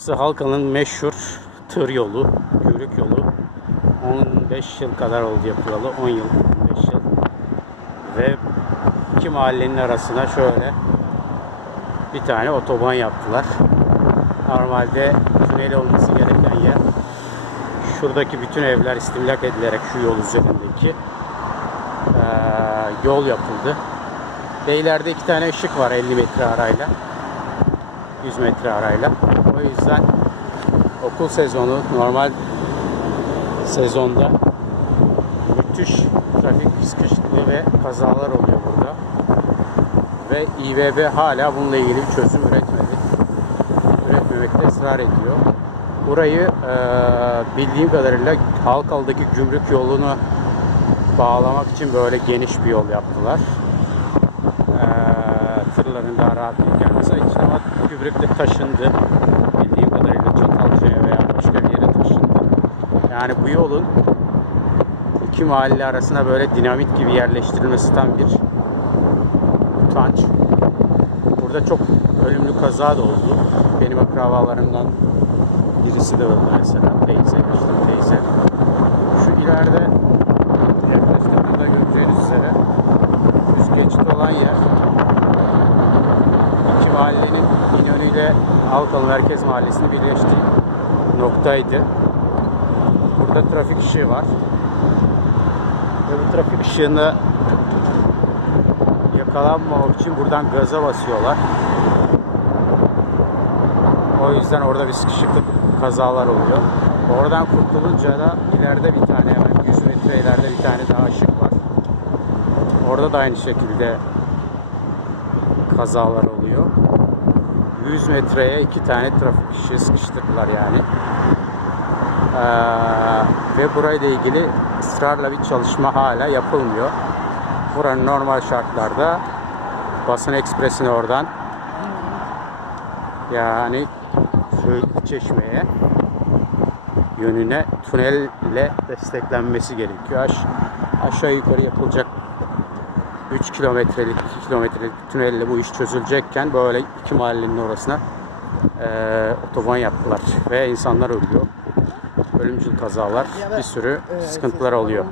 Burası Halka'nın meşhur tır yolu, gümrük yolu. 15 yıl kadar oldu yapılalı. 10 yıl, 15 yıl. Ve iki mahallenin arasına şöyle bir tane otoban yaptılar. Normalde tünel olması gereken yer şuradaki bütün evler istimlak edilerek şu yol üzerindeki eee, yol yapıldı. Ve iki tane ışık var 50 metre arayla. 100 metre arayla. O yüzden okul sezonu normal sezonda müthiş trafik sıkışıklığı ve kazalar oluyor burada. Ve İBB hala bununla ilgili bir çözüm üretmedi. Üretmemekte ısrar ediyor. Burayı eee, bildiğim kadarıyla Halkalı'daki gümrük yolunu bağlamak için böyle geniş bir yol yaptılar. Tırların daha rahat gelmesi için ama Gübrük'te taşındı. Bildiğim kadarıyla Çatalca'ya veya başka bir yere taşındı. Yani bu yolun iki mahalle arasına böyle dinamit gibi yerleştirilmesi tam bir utanç. Burada çok ölümlü kaza da oldu. Benim akrabalarımdan birisi de öldü mesela. Teyze, işte teyze. Şu ileride yaklaştığımda göreceğiniz üzere üst geçit olan yer iki mahallenin İnönü ile Halkalı Merkez Mahallesi'nin birleştiği noktaydı. Burada trafik ışığı var. Ve bu trafik ışığında yakalanmamak için buradan gaza basıyorlar. O yüzden orada bir sıkışıklık kazalar oluyor. Oradan kurtulunca da ileride bir tane hemen 100 metre ileride bir tane daha ışık var. Orada da aynı şekilde kazalar oluyor. 100 metreye iki tane trafik ışığı sıkıştırdılar yani. Ee, ve burayla ilgili ısrarla bir çalışma hala yapılmıyor. Buranın normal şartlarda basın ekspresini oradan yani Söğütlü Çeşme'ye yönüne tünelle desteklenmesi gerekiyor. Aş- aşağı yukarı yapılacak 3 kilometrelik, 2 kilometrelik tünelle bu iş çözülecekken böyle iki mahallenin orasına eee otoban yaptılar ve insanlar ölüyor. Ölümcül kazalar, bir sürü sıkıntılar oluyor.